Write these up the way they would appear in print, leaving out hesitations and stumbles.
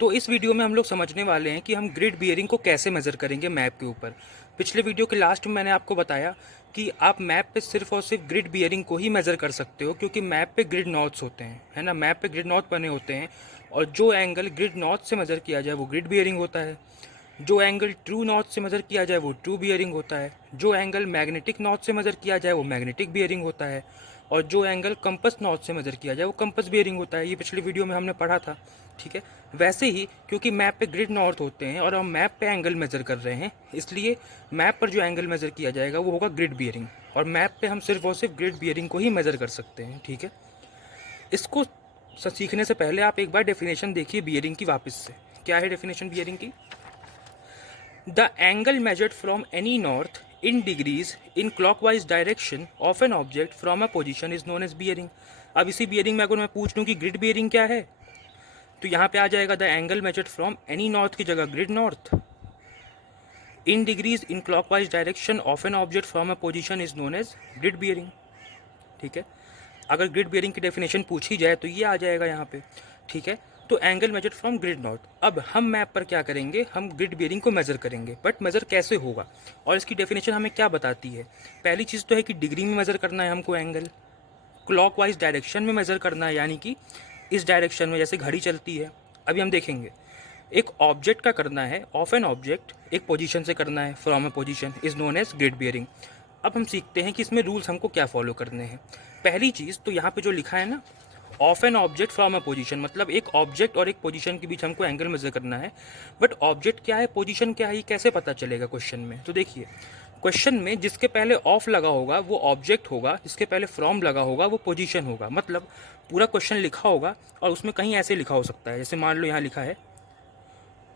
तो इस वीडियो में हम लोग समझने वाले हैं कि हम ग्रिड बियरिंग को कैसे मेज़र करेंगे मैप के ऊपर। पिछले वीडियो के लास्ट में मैंने आपको बताया कि आप मैप पे सिर्फ और सिर्फ ग्रिड बियरिंग को ही मेज़र कर सकते हो, क्योंकि मैप पे ग्रिड नॉट्स होते हैं, है ना। मैप पे ग्रिड नॉट बने होते हैं और जो एंगल ग्रिड नॉट से मेज़र किया जाए वो ग्रिड बियरिंग होता है। जो एंगल ट्रू नॉर्थ से मेज़र किया जाए वो ट्रू बियरिंग होता है। जो एंगल मैग्नेटिक नॉर्थ से मेज़र किया जाए वो मैग्नेटिक बियरिंग होता है। और जो एंगल कंपस नॉर्थ से मेज़र किया जाए वो कंपस बियरिंग होता है। ये पिछली वीडियो में हमने पढ़ा था, ठीक है। वैसे ही क्योंकि मैप पे ग्रिड नॉर्थ होते हैं और हम मैप पे एंगल मेज़र कर रहे हैं, इसलिए मैप पर जो एंगल मेज़र किया जाएगा वो होगा ग्रिड बियरिंग। और मैप पे हम सिर्फ और सिर्फ ग्रिड बियरिंग को ही मेज़र कर सकते हैं, ठीक है। इसको सीखने से पहले आप एक बार डेफिनेशन देखिए बियरिंग की वापस से। क्या है डेफिनेशन बियरिंग की? The angle measured from any north in degrees in clockwise direction of an object from a position is known as bearing। अब इसी bearing में अगर मैं पूछ लूँ कि grid bearing क्या है, तो यहाँ पे आ जाएगा the angle measured from any north की जगह grid north in degrees in clockwise direction of an object from a position is known as grid bearing, ठीक है। अगर ग्रिड बियरिंग की डेफिनेशन पूछी जाए तो ये आ जाएगा यहाँ पे, ठीक है। तो angle measure from grid not. अब हम मैप पर क्या करेंगे, हम ग्रिड बियरिंग को मेज़र करेंगे, बट मेज़र कैसे होगा और इसकी डेफिनेशन हमें क्या बताती है। पहली चीज़ तो है कि डिग्री में मेज़र करना है हमको एंगल, क्लॉकवाइज डायरेक्शन में मेज़र करना है, यानी कि इस डायरेक्शन में जैसे घड़ी चलती है। अभी हम देखेंगे एक ऑब्जेक्ट का करना है, ऑफ एन ऑब्जेक्ट एक पोजीशन से करना है, from a position is known as grid bearing. अब हम सीखते हैं कि इसमें रूल्स हमको क्या फॉलो करने हैं। पहली चीज़ तो यहाँ पे जो लिखा है ना, of an object from a position, मतलब एक ऑब्जेक्ट और एक पोजीशन के बीच हमको एंगल मेजर करना है। बट ऑब्जेक्ट क्या है, पोजीशन क्या है, ये कैसे पता चलेगा क्वेश्चन में? तो देखिए क्वेश्चन में जिसके पहले ऑफ लगा होगा वो ऑब्जेक्ट होगा, जिसके पहले फ्रॉम लगा होगा वो पोजीशन होगा। मतलब पूरा क्वेश्चन लिखा होगा और उसमें कहीं ऐसे लिखा हो सकता है, जैसे मान लो यहाँ लिखा है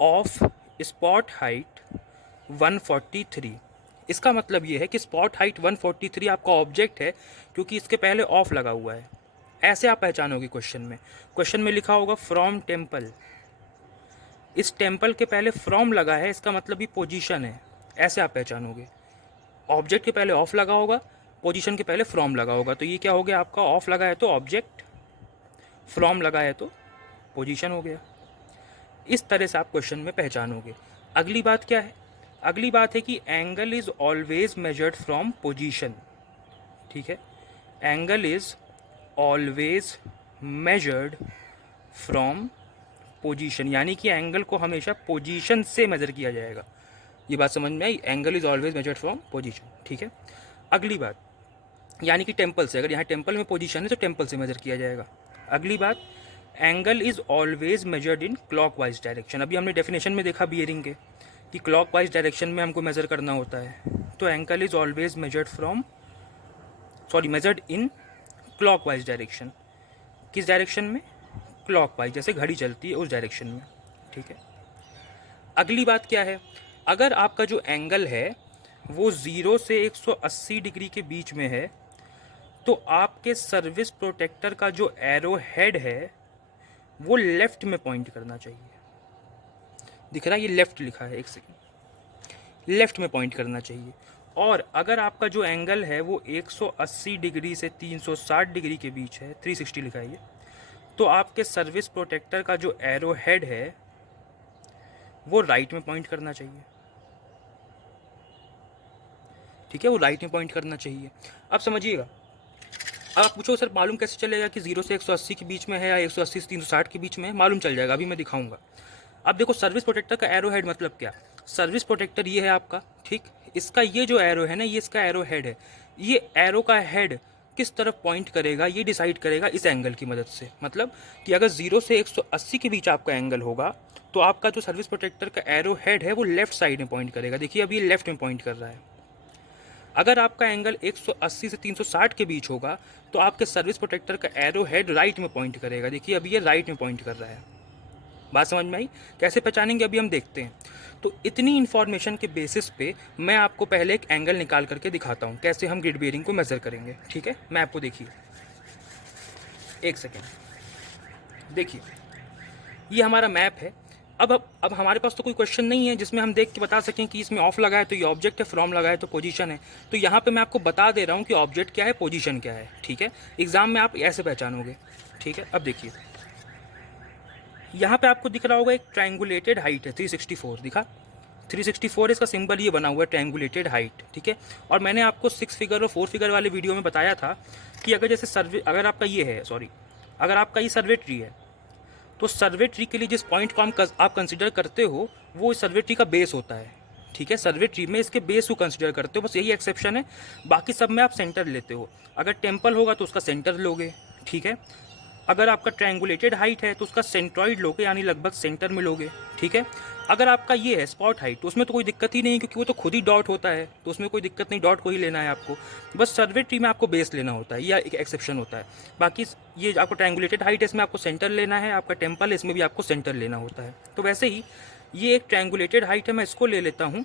ऑफ स्पॉट हाइट 143। इसका मतलब ये है कि स्पॉट हाइट 143 आपका ऑब्जेक्ट है, क्योंकि इसके पहले ऑफ लगा हुआ है। ऐसे आप पहचानोगे क्वेश्चन में लिखा होगा फ्रॉम टेम्पल, इस टेम्पल के पहले फ्रॉम लगा है, इसका मतलब ये पोजीशन है। ऐसे आप पहचानोगे। ऑब्जेक्ट के पहले ऑफ लगा होगा, पोजीशन के पहले फ्रॉम लगा होगा, तो ये क्या हो गया आपका, ऑफ लगा है तो ऑब्जेक्ट, फ्रॉम लगा है तो पोजीशन हो गया। इस तरह से आप क्वेश्चन में पहचानोगे। अगली बात क्या है? अगली बात है कि angle is always measured from position, ठीक है। Angle is always measured from position, यानी कि एंगल को हमेशा पोजीशन से मेजर किया जाएगा। ये बात समझ में आई? Angle is always measured from position, ठीक है। अगली बात, यानी कि टेम्पल से, अगर यहाँ टेम्पल में पोजीशन है तो टेम्पल से मेजर किया जाएगा। अगली बात, angle is always measured in clockwise direction. अभी हमने डेफिनेशन में देखा बियरिंग के कि क्लॉकवाइज डायरेक्शन में हमको मेजर करना होता है। तो angle is always measured in clockwise direction. किस डायरेक्शन में? क्लॉकवाइज, जैसे घड़ी चलती है उस डायरेक्शन में, ठीक है। अगली बात क्या है? अगर आपका जो एंगल है वो 0 से 180 डिग्री के बीच में है, तो आपके सर्विस प्रोटेक्टर का जो एरो हेड है वो लेफ्ट में पॉइंट करना चाहिए। दिख रहा है? ये लेफ्ट लिखा है, एक सेकेंड, लेफ्ट में पॉइंट करना चाहिए। और अगर आपका जो एंगल है वो 180 डिग्री से 360 डिग्री के बीच है, 360 लिखा है ये, तो आपके सर्विस प्रोटेक्टर का जो एरो हेड है वो राइट में पॉइंट करना चाहिए, ठीक है। वो राइट में पॉइंट करना चाहिए। अब समझिएगा, अब आप पूछो सर मालूम कैसे चलेगा कि 0 से 180 के बीच में है या 180 से 360 के बीच में है? मालूम चल जाएगा, अभी मैं दिखाऊंगा। अब देखो सर्विस प्रोटेक्टर का एरो हेड मतलब क्या? सर्विस प्रोटेक्टर ये है आपका, ठीक। इसका ये जो एरो है ना, ये इसका एरो हेड है। ये एरो का हेड किस तरफ पॉइंट करेगा ये डिसाइड करेगा इस एंगल की मदद से। मतलब कि अगर 0 से 180 के बीच आपका एंगल होगा तो आपका जो सर्विस प्रोटेक्टर का एरो हेड है वो लेफ्ट साइड में पॉइंट करेगा। देखिए अभी ये लेफ्ट में पॉइंट कर रहा है। अगर आपका एंगल 180 से 360 के बीच होगा तो आपके सर्विस प्रोटेक्टर का एरो हेड राइट में पॉइंट करेगा। देखिए अभी ये राइट में पॉइंट कर रहा है। बात समझ में आई? कैसे पहचानेंगे अभी हम देखते हैं। तो इतनी इन्फॉर्मेशन के बेसिस पे मैं आपको पहले एक एंगल निकाल करके दिखाता हूँ कैसे हम ग्रिड बियरिंग को मेज़र करेंगे, ठीक है। मैं आपको देखिए, एक सेकेंड, देखिए ये हमारा मैप है। अब हमारे पास तो कोई क्वेश्चन नहीं है जिसमें हम देख के बता सकें कि इसमें ऑफ लगा है तो ये ऑब्जेक्ट है, फ्रॉम लगा है तो पोजीशन है। तो यहाँ पे मैं आपको बता दे रहा हूँ कि ऑब्जेक्ट क्या है, पोजीशन क्या है, ठीक है। एग्जाम में आप ऐसे पहचानोगे, ठीक है। अब देखिए यहाँ पे आपको दिख रहा होगा एक ट्रायंगुलेटेड हाइट है 364, दिखा 364 इसका सिंबल ये बना हुआ है ट्रायंगुलेटेड हाइट, ठीक है। और मैंने आपको 6 फिगर और 4 फिगर वाले वीडियो में बताया था कि अगर जैसे सर्वे, अगर आपका ये है, सॉरी, अगर आपका ये सर्वे ट्री है तो सर्वे ट्री के लिए जिस पॉइंट को आप कंसिडर करते हो वो इस सर्वे ट्री का बेस होता है, ठीक है। सर्वे ट्री में इसके बेस को कंसिडर करते हो, बस यही एक्सेप्शन है, बाकी सब में आप सेंटर लेते हो। अगर टेम्पल होगा तो उसका सेंटर लोगे, ठीक है। अगर आपका ट्रायंगुलेटेड हाइट है तो उसका सेंट्रॉइड लोगे, यानी लगभग सेंटर में लोगे, ठीक है। अगर आपका ये है स्पॉट हाइट तो उसमें तो कोई दिक्कत ही नहीं है, क्योंकि वो तो खुद ही डॉट होता है, तो उसमें कोई दिक्कत नहीं, डॉट को ही लेना है आपको। बस सर्वे ट्री में आपको बेस लेना होता है, या एक एक्सेप्शन होता है। बाकी ये आपको ट्रायंगुलेटेड हाइट है, इसमें आपको सेंटर लेना है, आपका टेम्पल है इसमें भी आपको सेंटर लेना होता है। तो वैसे ही ये एक ट्रायंगुलेटेड हाइट है, मैं इसको ले लेता हूँ।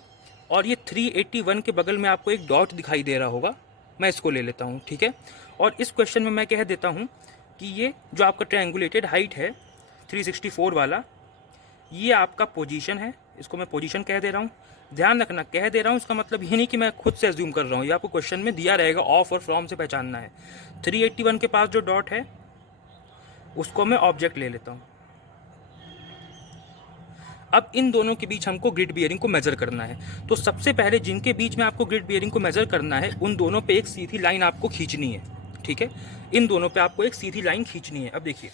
और ये 381 के बगल में आपको एक डॉट दिखाई दे रहा होगा, मैं इसको ले लेता हूँ, ठीक है। और इस क्वेश्चन में मैं कह देता हूँ कि ये जो आपका ट्रायंगुलेटेड हाइट है 364 वाला, ये आपका पोजीशन है, इसको मैं पोजीशन कह दे रहा हूँ। ध्यान रखना, कह दे रहा हूँ इसका मतलब ये नहीं कि मैं खुद से अज्यूम कर रहा हूँ, ये आपको क्वेश्चन में दिया रहेगा, ऑफ और फ्रॉम से पहचानना है। 381 के पास जो डॉट है उसको मैं ऑब्जेक्ट ले लेता हूँ। अब इन दोनों के बीच हमको ग्रिड बियरिंग को मेजर करना है। तो सबसे पहले जिनके बीच में आपको ग्रिड बियरिंग को मेजर करना है उन दोनों पे एक सीधी लाइन आपको खींचनी है, ठीक है। इन दोनों पे आपको एक सीधी लाइन खींचनी है। अब देखिए,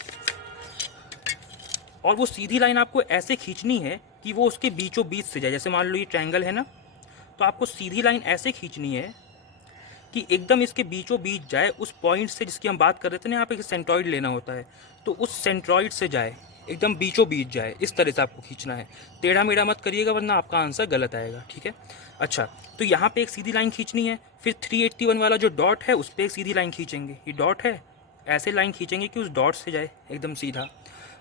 और वो सीधी लाइन आपको ऐसे खींचनी है कि वो उसके बीचों बीच से जाए। जैसे मान लो ये ट्रायंगल है ना, तो आपको सीधी लाइन ऐसे खींचनी है कि एकदम इसके बीचों बीच जाए, उस पॉइंट से जिसकी हम बात कर रहे थे ना, यहाँ पे सेंट्रॉइड लेना होता है, तो उस सेंट्रॉइड से जाए, एकदम बीचों बीच जाए, इस तरह से आपको खींचना है। टेढ़ा मेढ़ा मत करिएगा वरना आपका आंसर गलत आएगा, ठीक है। अच्छा, तो यहाँ पे एक सीधी लाइन खींचनी है, फिर 381 वाला जो डॉट है उस पर एक सीधी लाइन खींचेंगे। ये डॉट है, ऐसे लाइन खींचेंगे कि उस डॉट से जाए एकदम सीधा।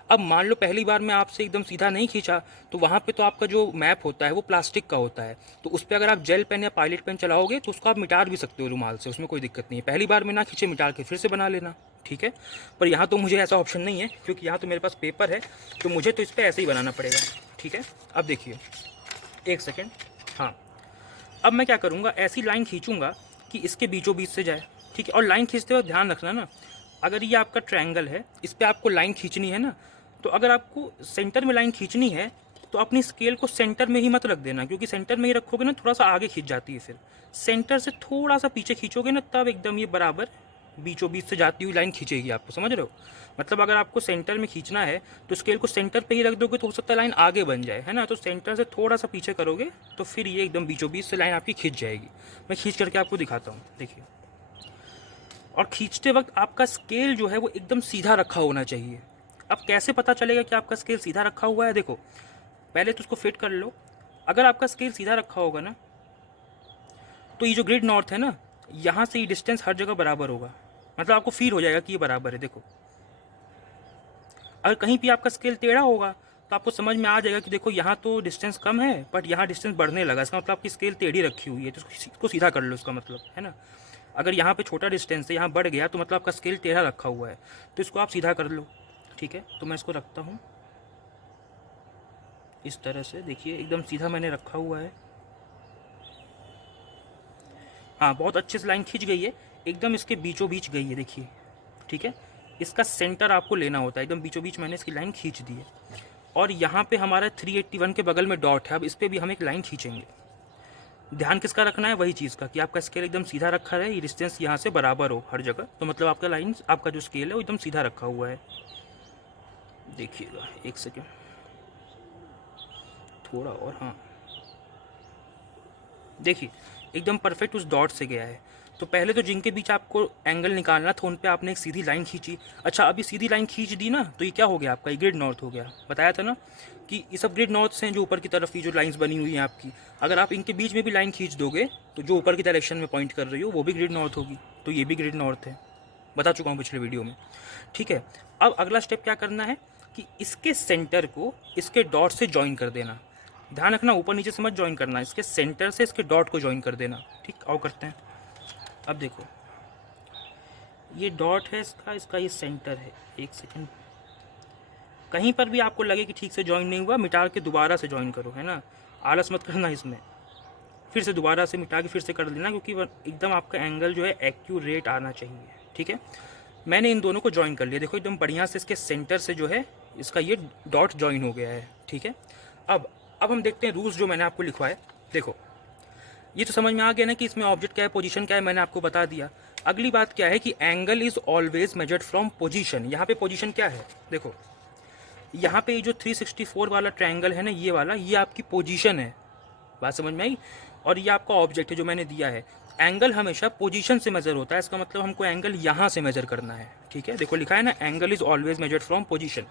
अब मान लो पहली बार में आपसे एकदम सीधा नहीं खींचा, तो वहाँ पे तो आपका जो मैप होता है वो प्लास्टिक का होता है, तो उस पर अगर आप जेल पेन या पायलट पेन चलाओगे तो उसको आप मिटा भी सकते हो रुमाल से, उसमें कोई दिक्कत नहीं है। पहली बार में ना खींचे, मिटा के फिर से बना लेना, ठीक है। पर यहाँ तो मुझे ऐसा ऑप्शन नहीं है, क्योंकि यहाँ तो मेरे पास पेपर है, तो मुझे तो इस पर ऐसे ही बनाना पड़ेगा, ठीक है। अब देखिए, एक सेकेंड, हाँ। अब मैं क्या करूँगा, ऐसी लाइन खींचूँगा कि इसके बीचों बीच से जाए, ठीक है। और लाइन खींचते हुए ध्यान रखना ना, अगर ये आपका ट्रायंगल है, इस पर आपको लाइन खींचनी है ना, तो अगर आपको सेंटर में लाइन खींचनी है तो अपनी स्केल को सेंटर में ही मत रख देना, क्योंकि सेंटर में ही रखोगे ना थोड़ा सा आगे खींच जाती है, फिर सेंटर से थोड़ा सा पीछे खींचोगे ना, तब एकदम ये बराबर बीचों बीच से जाती हुई लाइन खींचेगी आपको, समझ रहे हो। मतलब अगर आपको सेंटर में खींचना है तो स्केल को सेंटर पे ही रख दोगे तो हो सकता है लाइन आगे बन जाए, है ना। तो सेंटर से थोड़ा सा पीछे करोगे तो फिर ये एकदम बीचों बीच से लाइन आपकी खींच जाएगी। मैं खींच करके आपको दिखाता हूँ, देखिए। और खींचते वक्त आपका स्केल जो है वो एकदम सीधा रखा होना चाहिए। अब कैसे पता चलेगा कि आपका स्केल सीधा रखा हुआ है, देखो, पहले तो उसको फिट कर लो। अगर आपका स्केल सीधा रखा होगा ना, तो ये जो ग्रिड नॉर्थ है ना, यहाँ से ये डिस्टेंस हर जगह बराबर होगा, मतलब आपको फील हो जाएगा कि ये बराबर है। देखो, अगर कहीं भी आपका स्केल टेढ़ा होगा तो आपको समझ में आ जाएगा कि देखो यहाँ तो डिस्टेंस कम है बट यहाँ डिस्टेंस बढ़ने लगा, इसका मतलब आपकी स्केल टेढ़ी रखी हुई है, तो इसको सीधा कर लो, इसका मतलब, है ना। अगर यहाँ पे छोटा डिस्टेंस है, यहाँ बढ़ गया, तो मतलब आपका स्केल टेढ़ा रखा हुआ है, तो इसको आप सीधा कर लो, ठीक है। तो मैं इसको रखता हूँ इस तरह से, देखिए एकदम सीधा मैंने रखा हुआ है। हाँ, बहुत अच्छे से लाइन खींच गई है, एकदम इसके बीचों बीच गई है, देखिए, ठीक है। इसका सेंटर आपको लेना होता है, एकदम बीचों बीच मैंने इसकी लाइन खींच दी है। और यहाँ पे हमारा 381 के बगल में डॉट है, अब इस पर भी हम एक लाइन खींचेंगे। ध्यान किसका रखना है, वही चीज़ का, कि आपका स्केल एकदम सीधा रखा रहे, ये डिस्टेंस यहाँ से बराबर हो हर जगह, तो मतलब आपका लाइन, आपका जो स्केल है वो एकदम सीधा रखा हुआ है। देखिएगा, एक सेकेंड, थोड़ा और, हाँ, देखिए एकदम परफेक्ट उस डॉट से गया है। तो पहले तो जिनके बीच आपको एंगल निकालना था उन पे आपने एक सीधी लाइन खींची। अच्छा, अभी सीधी लाइन खींच दी ना, तो ये क्या हो गया आपका, ये ग्रिड नॉर्थ हो गया। बताया था ना कि ये सब ग्रिड नॉर्थ हैं, जो ऊपर की तरफ की जो लाइंस बनी हुई हैं आपकी, अगर आप इनके बीच में भी लाइन खींच दोगे तो जो ऊपर की डायरेक्शन में पॉइंट कर रही हो वो भी ग्रिड नॉर्थ होगी, तो ये भी ग्रिड नॉर्थ है, बता चुका हूँ पिछले वीडियो में, ठीक है। अब अगला स्टेप क्या करना है कि इसके सेंटर को इसके डॉट से ज्वाइन कर देना। ध्यान रखना, ऊपर नीचे से मत ज्वाइन करना, इसके सेंटर से इसके डॉट को ज्वाइन कर देना, ठीक। आओ करते हैं। अब देखो, ये डॉट है इसका ये सेंटर है। एक सेकंड, कहीं पर भी आपको लगे कि ठीक से ज्वाइन नहीं हुआ, मिटा के दोबारा से ज्वाइन करो, है ना, आलस मत करना इसमें, फिर से दोबारा से मिटा के फिर से कर लेना, क्योंकि एकदम आपका एंगल जो है एक्यूरेट आना चाहिए, ठीक है। मैंने इन दोनों को ज्वाइन कर लिया, देखो एकदम बढ़िया से इसके सेंटर से जो है इसका ये डॉट जॉइन हो गया है, ठीक है। अब हम देखते हैं रूल्स जो मैंने आपको लिखवाए। देखो, ये तो समझ में आ गया ना कि इसमें ऑब्जेक्ट क्या है, पोजीशन क्या है, मैंने आपको बता दिया। अगली बात क्या है कि angle is always measured from position. यहाँ पे पोजीशन क्या है, देखो यहाँ पे जो 364 वाला ट्रायंगल है ना, ये वाला, ये आपकी पोजीशन है। बात समझ में आई। और ये आपका ऑब्जेक्ट है जो मैंने दिया है। एंगल हमेशा पोजीशन से मेजर होता है, इसका मतलब हमको एंगल यहाँ से मेजर करना है, ठीक है। देखो लिखा है ना, angle is always measured from position,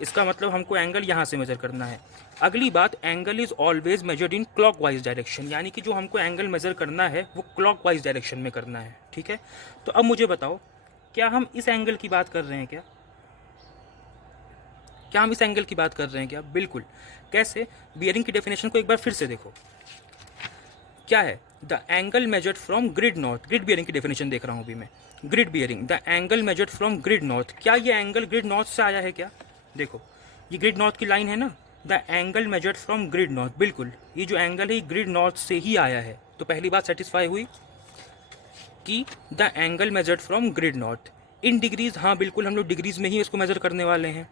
इसका मतलब हमको एंगल यहाँ से मेजर करना है। अगली बात, angle is always measured in clockwise direction, यानी कि जो हमको एंगल मेजर करना है वो क्लॉकवाइज डायरेक्शन में करना है, ठीक है। तो अब मुझे बताओ, क्या हम इस एंगल की बात कर रहे हैं क्या हम इस एंगल की बात कर रहे हैं क्या? बिल्कुल। कैसे? बियरिंग की डेफिनेशन को एक बार फिर से देखो, क्या है? The angle measured from grid north. Grid bearing की डेफिनेशन देख रहा हूँ अभी मैं। Grid bearing, the angle measured from grid north. क्या ये एंगल ग्रिड नॉर्थ से आया है क्या? देखो, ये ग्रिड नॉर्थ की लाइन है ना, the angle measured from grid north. बिल्कुल, ये जो एंगल है ग्रिड नॉर्थ से ही आया है। तो पहली बात सेटिस्फाई हुई कि the angle measured from grid north. In degrees, हाँ बिल्कुल, हम लोग डिग्रीज में ही इसको मेजर करने वाले हैं।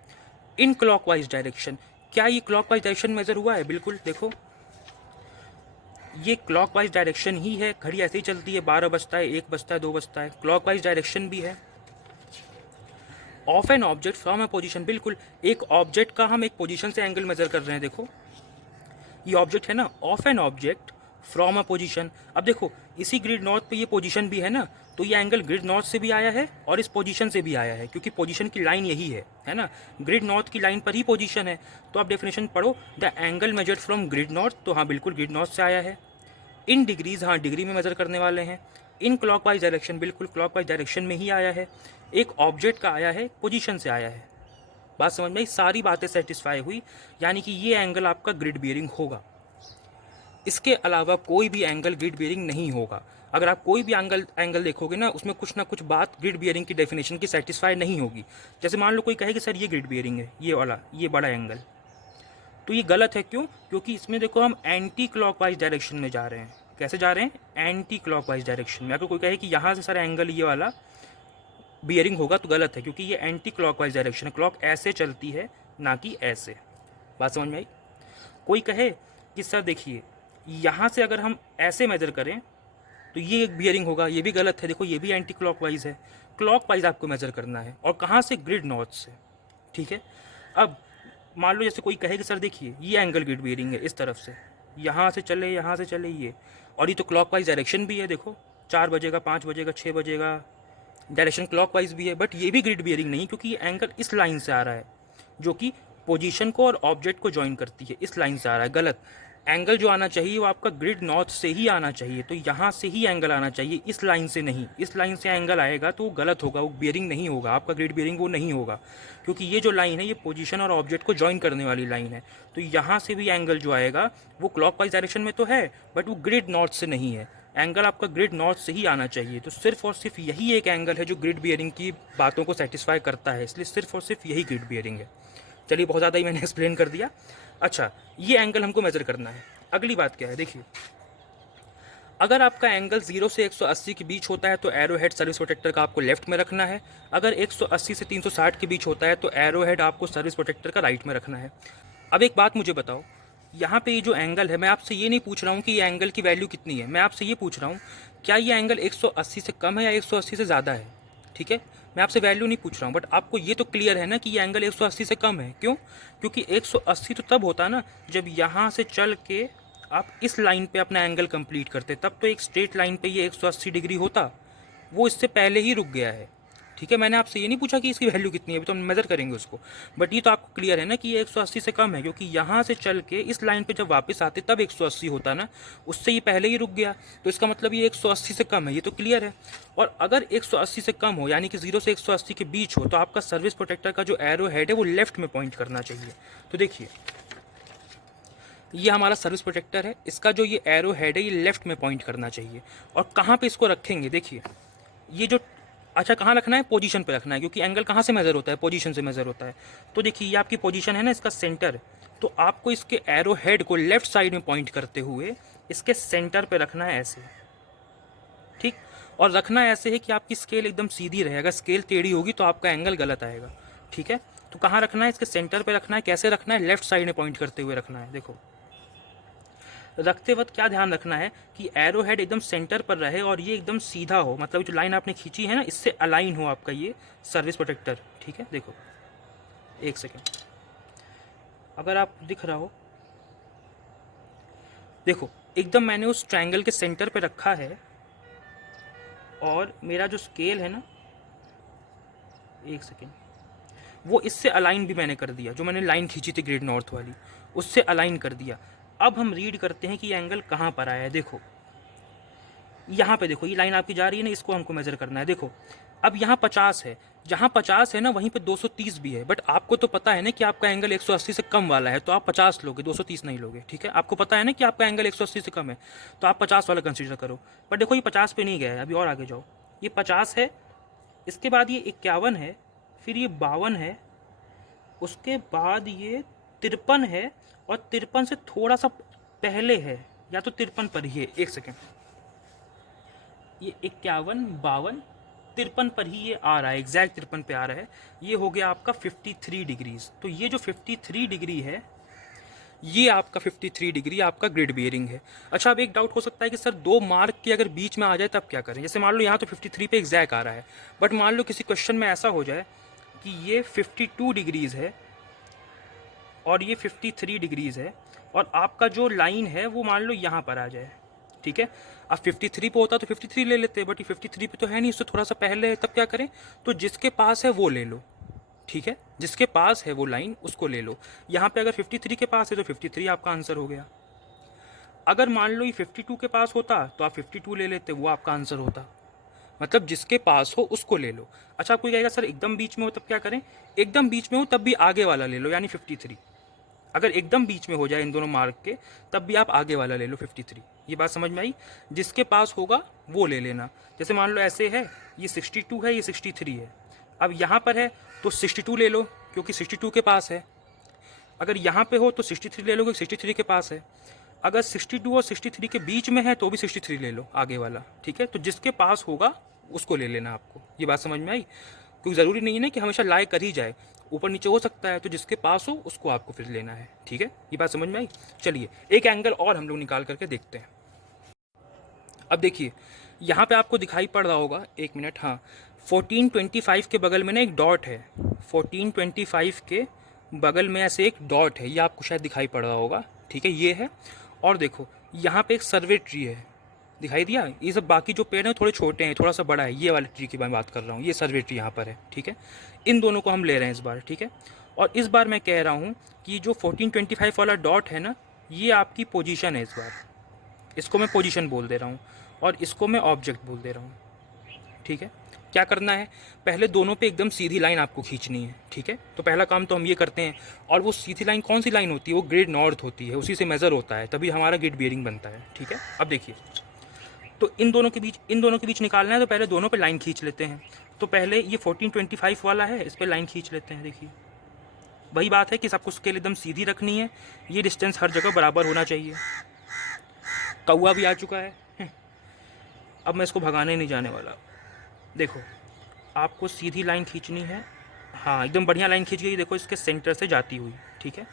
इन क्लॉकवाइज डायरेक्शन, क्या ये क्लॉकवाइज डायरेक्शन मेजर हुआ है? बिल्कुल, देखो ये क्लॉकवाइज डायरेक्शन ही है। घड़ी ऐसे ही चलती है, 12 बजता है, 1 बजता है, 2 बजता है, क्लॉकवाइज डायरेक्शन भी है। Of an object from a position, बिल्कुल, एक ऑब्जेक्ट का हम एक पोजीशन से एंगल मेजर कर रहे हैं। देखो ये ऑब्जेक्ट है ना, of an object from a position. अब देखो, इसी ग्रिड नॉर्थ पे ये पोजीशन भी है ना, तो ये एंगल ग्रिड नॉर्थ से भी आया है और इस पोजीशन से भी आया है, क्योंकि पोजीशन की लाइन यही है ना, ग्रिड नॉर्थ की लाइन पर ही पोजीशन है। तो आप डेफिनेशन पढ़ो, the angle measured from grid north, तो हाँ बिल्कुल ग्रिड नॉर्थ से आया है। इन डिग्रीज, हाँ डिग्री में मेजर करने वाले हैं। इन क्लॉकवाइज डायरेक्शन, बिल्कुल क्लॉकवाइज डायरेक्शन में ही आया है। एक ऑब्जेक्ट का आया है, पोजीशन से आया है। बात समझ में आई? सारी बातें सेटिस्फाई हुई, यानी कि ये एंगल आपका ग्रिड बियरिंग होगा। इसके अलावा कोई भी एंगल ग्रिड बियरिंग नहीं होगा। अगर आप कोई भी एंगल देखोगे ना, उसमें कुछ ना कुछ बात ग्रिड बियरिंग की डेफिनेशन की सेटिस्फाई नहीं होगी। जैसे मान लो कोई कहे कि सर ये ग्रिड बियरिंग है, ये वाला, ये बड़ा एंगल, तो ये गलत है। क्यों? क्योंकि इसमें देखो हम एंटी क्लॉकवाइज डायरेक्शन में जा रहे हैं। कैसे जा रहे हैं? एंटी क्लॉकवाइज डायरेक्शन में। अगर कोई कहे कि यहाँ से सर एंगल ये वाला बियरिंग होगा, तो गलत है, क्योंकि ये एंटी क्लॉकवाइज डायरेक्शन है। क्लॉक ऐसे चलती है, ना कि ऐसे। बात समझ में आई? कोई कहे कि सर देखिए, यहाँ से अगर हम ऐसे मेजर करें तो ये एक बियरिंग होगा, ये भी गलत है। देखो ये भी एंटी क्लॉकवाइज है। क्लॉकवाइज आपको मेजर करना है, और कहाँ से? ग्रिड नॉर्थ से, ठीक है। अब मान लो जैसे कोई कहे कि सर देखिए ये एंगल ग्रिड बियरिंग है, इस तरफ से यहाँ से चले, यहाँ से चले ये, और ये तो क्लॉकवाइज डायरेक्शन भी है। देखो 4 बजेगा, 5 बजेगा, 6 बजेगा, डायरेक्शन क्लॉकवाइज भी है। बट ये भी ग्रिड बियरिंग नहीं, क्योंकि ये एंगल इस लाइन से आ रहा है, जो कि पोजीशन को और ऑब्जेक्ट को ज्वाइन करती है, इस लाइन से आ रहा है। गलत। एंगल जो आना चाहिए वो आपका ग्रिड नॉर्थ से ही आना चाहिए। तो यहाँ से ही एंगल आना चाहिए, इस लाइन से नहीं। इस लाइन से एंगल आएगा तो वो गलत होगा, वो बियरिंग नहीं होगा, आपका ग्रिड बियरिंग वो नहीं होगा। क्योंकि ये जो लाइन है ये पोजीशन और ऑब्जेक्ट को ज्वाइन करने वाली लाइन है। तो यहाँ से भी एंगल जो आएगा वो क्लॉकवाइज डायरेक्शन में तो है, बट वो ग्रिड नॉर्थ से नहीं है। एंगल आपका ग्रिड नॉर्थ से ही आना चाहिए। तो सिर्फ और सिर्फ यही एक एंगल है जो ग्रिड बियरिंग की बातों को सेटिस्फाई करता है, इसलिए सिर्फ और सिर्फ यही ग्रिड बियरिंग है। चलिए, बहुत ज़्यादा ही मैंने एक्सप्लेन कर दिया। अच्छा, ये एंगल हमको मेजर करना है। अगली बात क्या है, देखिए, अगर आपका एंगल 0 से 180 के बीच होता है तो एरो हेड सर्विस प्रोटेक्टर का आपको लेफ्ट में रखना है। अगर 180 से 360 के बीच होता है तो एरो हेड आपको सर्विस प्रोटेक्टर का राइट में रखना है। अब एक बात मुझे बताओ, यहाँ पे ये जो एंगल है, मैं आपसे ये नहीं पूछ रहा हूँ कि ये एंगल की वैल्यू कितनी है, मैं आपसे ये पूछ रहा हूँ क्या ये एंगल 180 से कम है या 180 से ज़्यादा है, ठीक है। मैं आपसे वैल्यू नहीं पूछ रहा हूँ, बट आपको ये तो क्लियर है ना कि ये एंगल 180 से कम है। क्यों? क्योंकि 180 तो तब होता ना जब यहाँ से चल के आप इस लाइन पे अपना एंगल कंप्लीट करते, तब तो एक स्ट्रेट लाइन पे ये 180 डिग्री होता। वो इससे पहले ही रुक गया है, ठीक है। मैंने आपसे ये नहीं पूछा कि इसकी वैल्यू कितनी है, अभी तो हम मेजर करेंगे उसको। बट ये तो आपको क्लियर है ना कि ये 180 से कम है, क्योंकि यहाँ से चल के इस लाइन पे जब वापस आते तब 180 होता ना, उससे ये पहले ही रुक गया। तो इसका मतलब ये 180 से कम है, ये तो क्लियर है। और अगर 180 से कम हो, यानी कि 0 से 180 के बीच हो, तो आपका सर्विस प्रोटेक्टर का जो एरो हेड है वो लेफ्ट में पॉइंट करना चाहिए। तो देखिए, ये हमारा सर्विस प्रोटेक्टर है, इसका जो ये एरो हेड है ये लेफ्ट में पॉइंट करना चाहिए। और कहाँ पे इसको रखेंगे, देखिए ये जो, अच्छा कहाँ रखना है? पोजीशन पे रखना है, क्योंकि एंगल कहाँ से मेजर होता है? पोजीशन से मेजर होता है। तो देखिए ये आपकी पोजीशन है ना, इसका सेंटर। तो आपको इसके एरो हेड को लेफ्ट साइड में पॉइंट करते हुए इसके सेंटर पे रखना है, ऐसे, ठीक। और रखना ऐसे है कि आपकी स्केल एकदम सीधी रहे। अगर स्केल टेढ़ी होगी तो आपका एंगल गलत आएगा, ठीक है। तो कहाँ रखना है, इसके सेंटर पे रखना है। कैसे रखना है, लेफ्ट साइड में पॉइंट करते हुए रखना है। देखो रखते वक्त क्या ध्यान रखना है कि एरो हेड एकदम सेंटर पर रहे और ये एकदम सीधा हो, मतलब जो लाइन आपने खींची है ना इससे अलाइन हो आपका ये सर्विस प्रोटेक्टर। ठीक है, देखो एक सेकेंड, अगर आप दिख रहा हो, देखो एकदम मैंने उस ट्रायंगल के सेंटर पे रखा है और मेरा जो स्केल है ना, एक सेकेंड, वो इससे अलाइन भी मैंने कर दिया। जो मैंने लाइन खींची थी ग्रिड नॉर्थ वाली, उससे अलाइन कर दिया। अब हम रीड करते हैं कि ये एंगल कहाँ पर आया है। देखो यहाँ पे देखो, ये लाइन आपकी जा रही है ना, इसको हमको मेजर करना है। देखो अब यहाँ 50 है, जहाँ 50 है ना वहीं पे 230 भी है, बट आपको तो पता है ना कि आपका एंगल 180 से कम वाला है, तो आप 50 लोगे, 230 नहीं लोगे। ठीक है, आपको पता है ना कि आपका एंगल 180 से कम है, तो आप 50 वाला कंसीडर करो। पर देखो ये 50 पे नहीं गया है, अभी और आगे जाओ। ये 50 है, इसके बाद ये 51 है, फिर ये 52 है, उसके बाद ये 53 है, और 53 से थोड़ा सा पहले है, या तो 53 पर ही है। एक सेकेंड, ये 51, 52, 53 पर ही ये आ रहा है, एग्जैक्ट 53 पे आ रहा है। ये हो गया आपका 53 डिग्रीज। तो ये जो 53 डिग्री है, ये आपका 53 डिग्री आपका ग्रिड बियरिंग है। अच्छा, अब एक डाउट हो सकता है कि सर 2 मार्क के अगर बीच में आ जाए तब क्या करें। जैसे मान लो यहाँ तो 53 पे एग्जैक्ट आ रहा है, बट मान लो किसी क्वेश्चन में ऐसा हो जाए कि ये 52 डिग्रीज है और ये 53 डिग्रीज है, और आपका जो लाइन है वो मान लो यहाँ पर आ जाए। ठीक है, अब 53 पे होता तो 53 ले लेते, बट ये 53 पे तो है नहीं, इससे थोड़ा सा पहले है, तब क्या करें, तो जिसके पास है वो ले लो। ठीक है, जिसके पास है वो लाइन उसको ले लो। यहाँ पे अगर 53 के पास है तो 53 आपका आंसर हो गया। अगर मान लो ये 52 के पास होता तो आप 52 ले लेते, वो आपका आंसर होता। मतलब जिसके पास हो उसको ले लो। अच्छा, आपको कहेगा सर एकदम बीच में हो तब क्या करें। एकदम बीच में हो तब भी आगे वाला ले लो, यानी 53। अगर एकदम बीच में हो जाए इन दोनों मार्क के, तब भी आप आगे वाला ले लो 53। ये बात समझ में आई, जिसके पास होगा वो ले लेना। जैसे मान लो ऐसे है, ये 62 है, ये 63 है, अब यहाँ पर है तो 62 ले लो क्योंकि 62 के पास है। अगर यहाँ पे हो तो 63 ले लो क्योंकि 63 के पास है। अगर 62 और 63 के बीच में है तो भी 63 ले लो आगे वाला। ठीक है, तो जिसके पास होगा उसको ले लेना आपको। ये बात समझ में आई, क्योंकि ज़रूरी नहीं है ना कि हमेशा लाए कर ही जाए, ऊपर नीचे हो सकता है, तो जिसके पास हो उसको आपको फिर लेना है। ठीक है, ये बात समझ में आई। चलिए एक एंगल और हम लोग निकाल करके देखते हैं। अब देखिए यहाँ पे आपको दिखाई पड़ रहा होगा, एक मिनट, हाँ, 1425 के बगल में ना एक डॉट है। 1425 के बगल में ऐसे एक डॉट है, ये आपको शायद दिखाई पड़ रहा होगा। ठीक है, ये है। और देखो यहाँ पे एक सर्वे ट्री है, दिखाई दिया। ये सब बाकी जो पेड़ हैं थोड़े छोटे हैं, थोड़ा सा बड़ा है, ये वाले ट्री की मैं बात कर रहा हूँ, ये सर्वे ट्री यहाँ पर है। ठीक है, इन दोनों को हम ले रहे हैं इस बार। ठीक है, और इस बार मैं कह रहा हूँ कि जो 1425 वाला डॉट है ना, ये आपकी पोजीशन है इस बार। इसको मैं पोजीशन बोल दे रहा हूँ और इसको मैं ऑब्जेक्ट बोल दे रहा हूँ। ठीक है, क्या करना है, पहले दोनों पे एकदम सीधी लाइन आपको खींचनी है। ठीक है, तो पहला काम तो हम ये करते हैं। और वो सीधी लाइन कौन सी लाइन होती है, वो ग्रिड नॉर्थ होती है, उसी से मेज़र होता है, तभी हमारा ग्रिड बियरिंग बनता है। ठीक है, अब देखिए, तो इन दोनों के बीच निकालना है, तो पहले दोनों पे लाइन खींच लेते हैं। तो पहले ये 1425 वाला है, इस पर लाइन खींच लेते हैं। देखिए वही बात है कि सबको स्केल एकदम सीधी रखनी है, ये डिस्टेंस हर जगह बराबर होना चाहिए। कौआ भी आ चुका है, अब मैं इसको भगाने नहीं जाने वाला। देखो आपको सीधी लाइन खींचनी है, हाँ एकदम बढ़िया लाइन खींच गई, देखो इसके सेंटर से जाती हुई। ठीक है,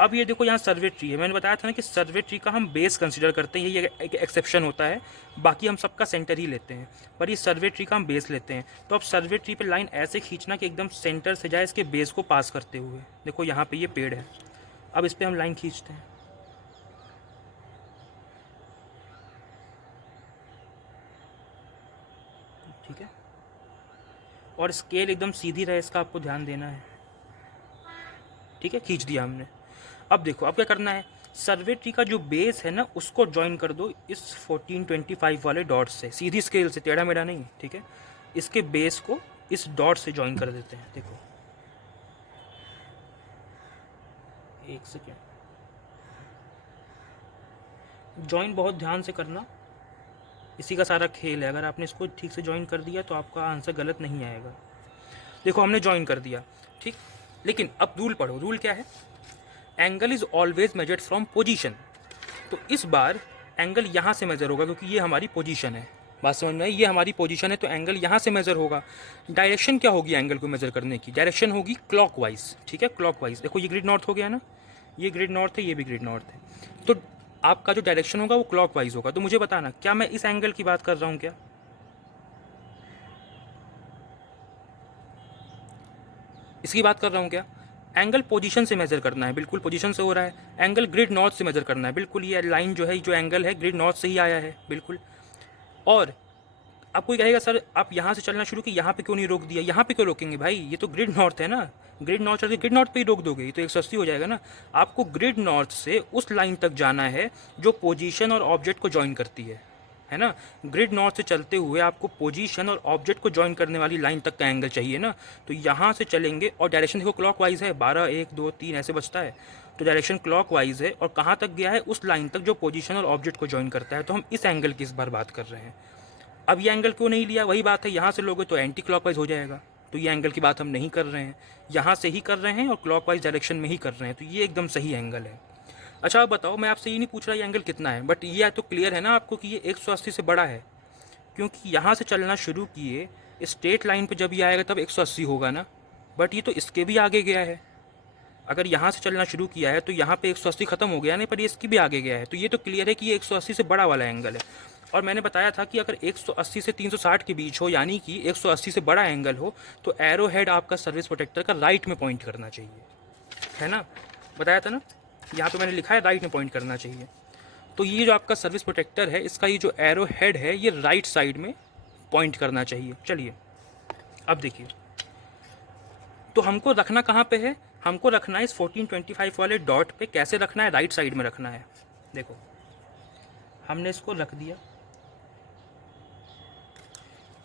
अब ये देखो यहाँ सर्वे ट्री है, मैंने बताया था ना कि सर्वे ट्री का हम बेस कंसीडर करते हैं, ये एक एक्सेप्शन होता है, बाकी हम सबका सेंटर ही लेते हैं, पर ये सर्वे ट्री का हम बेस लेते हैं। तो अब सर्वे ट्री पे लाइन ऐसे खींचना कि एकदम सेंटर से जाए, इसके बेस को पास करते हुए। देखो यहाँ पे ये पेड़ है, अब इस पर हम लाइन खींचते हैं। ठीक है, और स्केल एकदम सीधी रहे, इसका आपको ध्यान देना है। ठीक है, खींच दिया हमने। अब देखो अब क्या करना है, सर्वे ट्री का जो बेस है ना उसको ज्वाइन कर दो इस 1425 वाले डॉट से, सीधी स्केल से, टेढ़ा मेढ़ा नहीं। ठीक है, इसके बेस को इस डॉट से ज्वाइन कर देते हैं। देखो एक सेकेंड, ज्वाइन बहुत ध्यान से करना, इसी का सारा खेल है। अगर आपने इसको ठीक से ज्वाइन कर दिया तो आपका आंसर गलत नहीं आएगा। देखो हमने ज्वाइन कर दिया, ठीक, लेकिन अब रूल पढ़ो। रूल क्या है, angle is always measured from position. तो इस बार एंगल यहाँ से मेजर होगा क्योंकि ये हमारी पोजीशन है। बात समझ में आई? ये हमारी पोजीशन है, तो एंगल यहाँ से मेज़र होगा। डायरेक्शन क्या होगी एंगल को मेज़र करने की? डायरेक्शन होगी क्लॉकवाइज, ठीक है, क्लॉकवाइज। देखो ये ग्रिड नॉर्थ हो गया ना, ये ग्रिड नॉर्थ है, ये भी ग्रिड नॉर्थ है, तो आपका जो डायरेक्शन होगा वो क्लॉकवाइज होगा। तो मुझे बताना क्या मैं इस एंगल की बात कर रहा हूँ, क्या इसकी बात कर रहा हूँ क्या? एंगल पोजीशन से मेज़र करना है, बिल्कुल पोजीशन से हो रहा है। एंगल ग्रिड नॉर्थ से मेज़र करना है, बिल्कुल ये लाइन जो है, जो एंगल है ग्रिड नॉर्थ से ही आया है, बिल्कुल। और अब कोई कहेगा सर आप यहाँ से चलना शुरू की, यहाँ पे क्यों नहीं रोक दिया? यहाँ पे क्यों रोकेंगे भाई, ये तो ग्रिड नॉर्थ है ना, ग्रिड नॉर्थ चलते ग्रिड नॉर्थ पे ही रोक दोगे, ये तो 180 हो जाएगा ना। आपको ग्रिड नॉर्थ से उस लाइन तक जाना है जो पोजीशन और ऑब्जेक्ट को ज्वाइन करती है ना। ग्रिड नॉर्थ से चलते हुए आपको पोजीशन और ऑब्जेक्ट को ज्वाइन करने वाली लाइन तक का एंगल चाहिए ना। तो यहाँ से चलेंगे और डायरेक्शन देखो क्लॉकवाइज है, 12 1 2 3 ऐसे बचता है, तो डायरेक्शन क्लॉकवाइज है। और कहाँ तक गया है? उस लाइन तक जो पोजीशन और ऑब्जेक्ट को ज्वाइन करता है। तो हम इस एंगल की इस बार बात कर रहे हैं। अब ये एंगल क्यों नहीं लिया? वही बात है, यहाँ से लोगे तो एंटी क्लॉकवाइज हो जाएगा, तो ये एंगल की बात हम नहीं कर रहे हैं, यहाँ से ही कर रहे हैं और क्लॉकवाइज डायरेक्शन में ही कर रहे हैं, तो ये एकदम सही एंगल है। अच्छा अब बताओ, मैं आपसे ये नहीं पूछ रहा ये एंगल कितना है, बट ये तो क्लियर है ना आपको कि ये 180 से बड़ा है, क्योंकि यहाँ से चलना शुरू किए, स्ट्रेट लाइन पे जब ये आएगा तब 180 होगा ना, बट ये तो इसके भी आगे गया है। अगर यहाँ से चलना शुरू किया है तो यहाँ पे 180 खत्म हो गया नहीं, पर ये इसकी भी आगे गया है, तो ये तो क्लियर है कि ये 180 से बड़ा वाला एंगल है। और मैंने बताया था कि अगर 180 से 360 के बीच हो, यानी कि 180 से बड़ा एंगल हो, तो एरो हेड आपका सर्विस प्रोटेक्टर का राइट में पॉइंट करना चाहिए, है ना, बताया था ना, यहाँ पे मैंने लिखा है राइट में पॉइंट करना चाहिए। तो ये जो आपका सर्विस प्रोटेक्टर है, इसका ये जो एरो हेड है, ये राइट साइड में पॉइंट करना चाहिए। चलिए अब देखिए, तो हमको रखना कहाँ पे है? हमको रखना है इस 1425 वाले डॉट पे। कैसे रखना है? राइट साइड में रखना है। देखो हमने इसको रख दिया,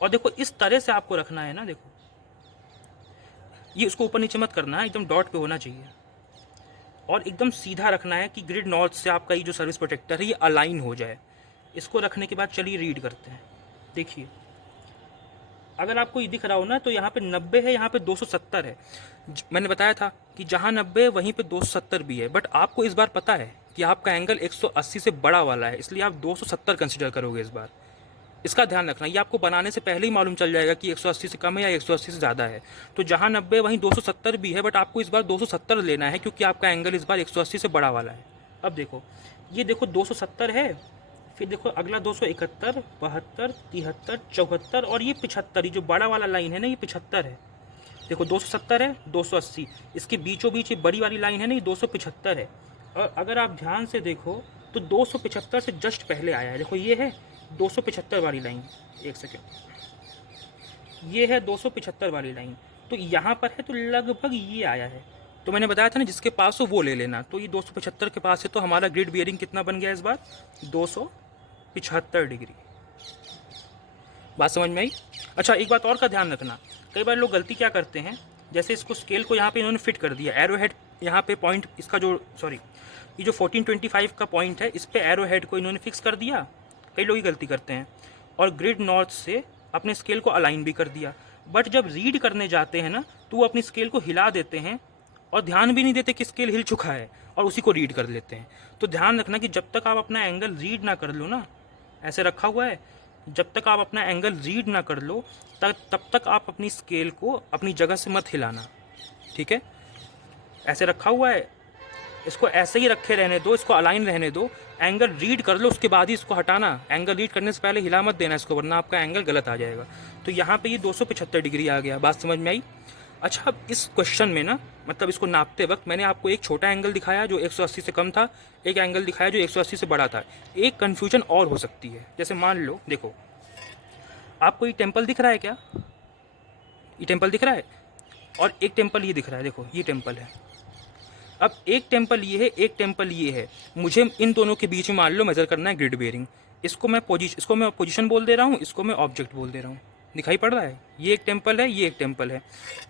और देखो इस तरह से आपको रखना है ना, देखो ये उसको ऊपर नीचे मत करना है, एकदम डॉट पे होना चाहिए, और एकदम सीधा रखना है कि ग्रिड नॉर्थ से आपका ये जो सर्विस प्रोटेक्टर है ये अलाइन हो जाए। इसको रखने के बाद चलिए रीड करते हैं। देखिए अगर आपको ये दिख रहा हो ना, तो यहाँ पे 90 है, यहाँ पे 270 है। मैंने बताया था कि जहाँ 90 है वहीं पे 270 भी है, बट आपको इस बार पता है कि आपका एंगल 180 से बड़ा वाला है, इसलिए आप 270 कंसिडर करोगे इस बार। इसका ध्यान रखना, ये आपको बनाने से पहले ही मालूम चल जाएगा कि 180 से कम है या 180 से ज़्यादा है। तो जहाँ 90 वहीं 270 भी है, बट आपको इस बार 270 लेना है, क्योंकि आपका एंगल इस बार 180 से बड़ा वाला है। अब देखो ये देखो 270 है, फिर देखो अगला 271, 72, 73, 74 और ये 75, ये जो बड़ा वाला लाइन है ना ये 75 है। देखो 270 है, 280, इसके बीचों बीच ये बड़ी वाली लाइन है ना, ये 275 है। और अगर आप ध्यान से देखो तो 275 से जस्ट पहले आया है, देखो ये है 275 वाली लाइन, एक सेकेंड, ये है 275 वाली लाइन, तो यहाँ पर है, तो लगभग ये आया है। तो मैंने बताया था ना जिसके पास हो वो ले लेना, तो ये 275 के पास है, तो हमारा ग्रिड बियरिंग कितना बन गया इस बार? 275 डिग्री। बात समझ में आई? अच्छा एक बात और का ध्यान रखना, कई बार लोग गलती क्या करते हैं, जैसे इसको स्केल को यहाँ पे इन्होंने फिट कर दिया, एरो हेड यहाँ पे पॉइंट इसका जो सॉरी ये जो 1425 का पॉइंट है, इस पे एरो हेड को इन्होंने फिक्स कर दिया। कई लोग ही गलती करते हैं, और ग्रिड नॉर्थ से अपने स्केल को अलाइन भी कर दिया, बट जब रीड करने जाते हैं ना तो वो अपनी स्केल को हिला देते हैं और ध्यान भी नहीं देते कि स्केल हिल चुका है, और उसी को रीड कर लेते हैं। तो ध्यान रखना कि जब तक आप अपना एंगल रीड ना कर लो ना, ऐसे रखा हुआ है, जब तक आप अपना एंगल रीड ना कर लो तब तक आप अपनी स्केल को अपनी जगह से मत हिलाना, ठीक है? ऐसे रखा हुआ है, इसको ऐसे ही रखे रहने दो, इसको अलाइन रहने दो, एंगल रीड कर लो उसके बाद ही इसको हटाना। एंगल रीड करने से पहले हिला मत देना इसको, वरना आपका एंगल गलत आ जाएगा। तो यहाँ पे ये 275 डिग्री आ गया। बात समझ में आई? अच्छा अब इस क्वेश्चन में ना, मतलब इसको नापते वक्त मैंने आपको एक छोटा एंगल दिखाया जो 180 से कम था, एक एंगल दिखाया जो 180 से बड़ा था। एक कन्फ्यूजन और हो सकती है, जैसे मान लो देखो आपको ये टेम्पल दिख रहा है क्या? ये टेम्पल दिख रहा है, और एक टेम्पल ये दिख रहा है, देखो ये टेम्पल है। अब एक टेम्पल ये है, एक टेम्पल ये है, मुझे इन दोनों के बीच में मान लो मेजर करना है ग्रिड बेयरिंग। इसको मैं पोजीशन बोल दे रहा हूँ, इसको मैं ऑब्जेक्ट बोल दे रहा हूँ। दिखाई पड़ रहा है? ये एक टेम्पल है, ये एक टेम्पल है।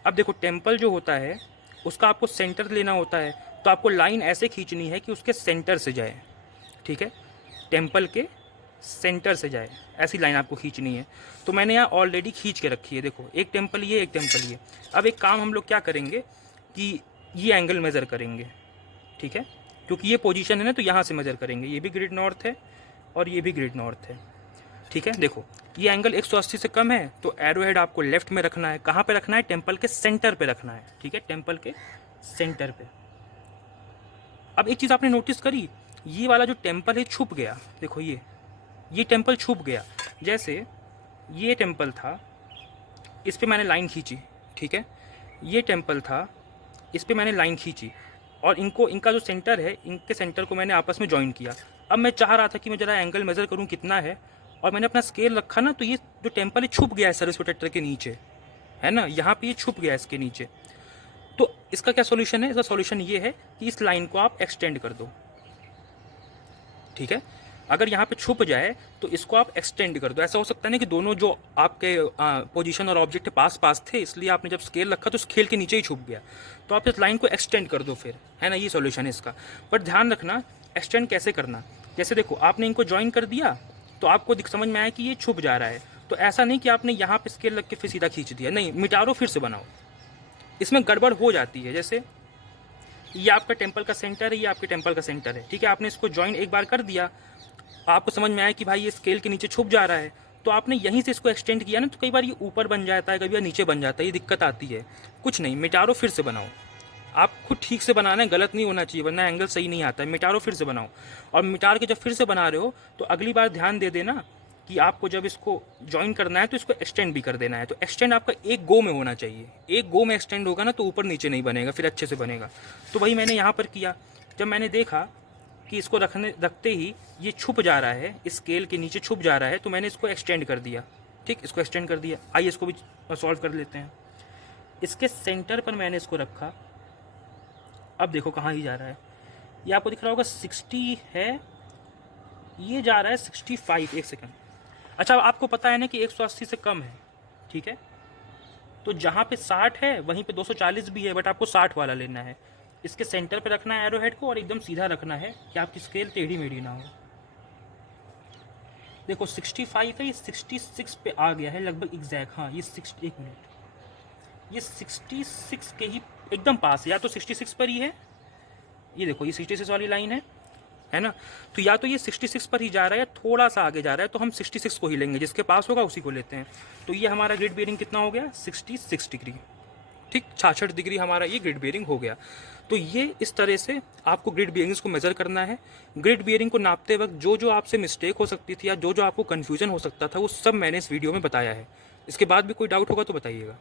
अब देखो टेम्पल जो होता है उसका आपको सेंटर लेना होता है, तो आपको लाइन ऐसे खींचनी है कि उसके सेंटर से जाए, ठीक है? टेम्पल के सेंटर से जाए, ऐसी लाइन आपको खींचनी है। तो मैंने यहाँ ऑलरेडी खींच के रखी है, देखो एक टेम्पल ये, एक टेम्पल ये। अब एक काम हम लोग क्या करेंगे कि ये एंगल मेज़र करेंगे, ठीक है? क्योंकि ये पोजीशन है ना, तो यहाँ से मेज़र करेंगे। ये भी ग्रिड नॉर्थ है और ये भी ग्रिड नॉर्थ है, ठीक है, देखो ये एंगल 180 से कम है तो एरो हेड आपको लेफ्ट में रखना है। कहाँ पे रखना है? टेम्पल के सेंटर पे रखना है। ठीक है, टेम्पल के सेंटर पे। अब एक चीज़ आपने नोटिस करी, ये वाला जो टेम्पल है छुप गया। देखो ये टेम्पल छुप गया। जैसे ये टेम्पल था, इस पे मैंने लाइन खींची, ठीक है, ये टेम्पल था, इस पे मैंने लाइन खींची और इनका जो सेंटर है, इनके सेंटर को मैंने आपस में ज्वाइन किया। अब मैं चाह रहा था कि मैं ज़रा एंगल मेज़र करूँ कितना है, और मैंने अपना स्केल रखा ना, तो ये जो टेम्पल है छुप गया है सर्विस प्रोटेक्टर के नीचे, है ना, यहाँ पे ये छुप गया है इसके नीचे। तो इसका क्या सॉल्यूशन है? इसका सॉल्यूशन ये है कि इस लाइन को आप एक्सटेंड कर दो। ठीक है, अगर यहाँ पे छुप जाए तो इसको आप एक्सटेंड कर दो। ऐसा हो सकता है ना कि दोनों जो आपके पोजीशन और ऑब्जेक्ट पास पास थे, इसलिए आपने जब स्केल रखा तो स्केल के नीचे ही छुप गया, तो आप इस लाइन को एक्सटेंड कर दो फिर, है ना, ये सॉल्यूशन है इसका। बट ध्यान रखना एक्सटेंड कैसे करना। जैसे देखो आपने इनको ज्वाइन कर दिया तो आपको समझ में आया कि ये छुप जा रहा है, तो ऐसा नहीं कि आपने यहाँ पे स्केल रख के फिर सीधा खींच दिया, नहीं, मिटारो फिर से बनाओ। इसमें गड़बड़ हो जाती है। जैसे ये आपका टेम्पल का सेंटर है, ये आपके टेम्पल का सेंटर है, ठीक है, आपने इसको ज्वाइन एक बार कर दिया, आपको समझ में आया कि भाई ये स्केल के नीचे छुप जा रहा है, तो आपने यहीं से इसको एक्सटेंड किया ना, तो कई बार ये ऊपर बन जाता है, कभी बार नीचे बन जाता है, ये दिक्कत आती है। कुछ नहीं, मिटारो फिर से बनाओ। आपको ठीक से बनाना है, गलत नहीं होना चाहिए, वरना एंगल सही नहीं आता है। मिटारो फिर से बनाओ, और मिटार के जब फिर से बना रहे हो तो अगली बार ध्यान दे देना कि आपको जब इसको ज्वाइन करना है तो इसको एक्सटेंड भी कर देना है। तो एक्सटेंड आपका एक गो में होना चाहिए, एक गो में एक्सटेंड होगा ना तो ऊपर नीचे नहीं बनेगा, फिर अच्छे से बनेगा। तो वही मैंने यहाँ पर किया। जब मैंने देखा कि इसको रखते ही ये छुप जा रहा है, इस स्केल के नीचे छुप जा रहा है, तो मैंने इसको एक्सटेंड कर दिया। ठीक, इसको एक्सटेंड कर दिया। आइए इसको भी सॉल्व कर लेते हैं। इसके सेंटर पर मैंने इसको रखा, अब देखो कहाँ ही जा रहा है, ये आपको दिख रहा होगा 60 है, ये जा रहा है 65। एक सेकंड, अच्छा आपको पता है ना कि 180 से कम है, ठीक है, तो जहाँ पे 60 है वहीं पे 240 भी है, बट आपको 60 वाला लेना है। इसके सेंटर पे रखना है एरो हेड को, और एकदम सीधा रखना है कि आपकी स्केल टेढ़ी मेढ़ी ना हो। देखो 65 है, ये 66 पे आ गया है लगभग एग्जैक्ट। हाँ ये 1 मिनट, ये 66 के ही एकदम पास है, या तो 66 पर ही है, ये देखो ये 66 वाली लाइन है ना, तो या तो ये 66 पर ही जा रहा है, थोड़ा सा आगे जा रहा है, तो हम 66 को ही लेंगे, जिसके पास होगा उसी को लेते हैं। तो ये हमारा ग्रिड बेयरिंग कितना हो गया? 66 डिग्री। ठीक, 66 डिग्री हमारा ये ग्रिड बेयरिंग हो गया। तो ये इस तरह से आपको ग्रिड बेयरिंग्स को मेज़र करना है। ग्रिड बेयरिंग को नापते वक्त जो जो आपसे मिस्टेक हो सकती थी या जो जो आपको कन्फ्यूजन हो सकता था, वो सब मैंने इस वीडियो में बताया है। इसके बाद भी कोई डाउट होगा तो बताइएगा।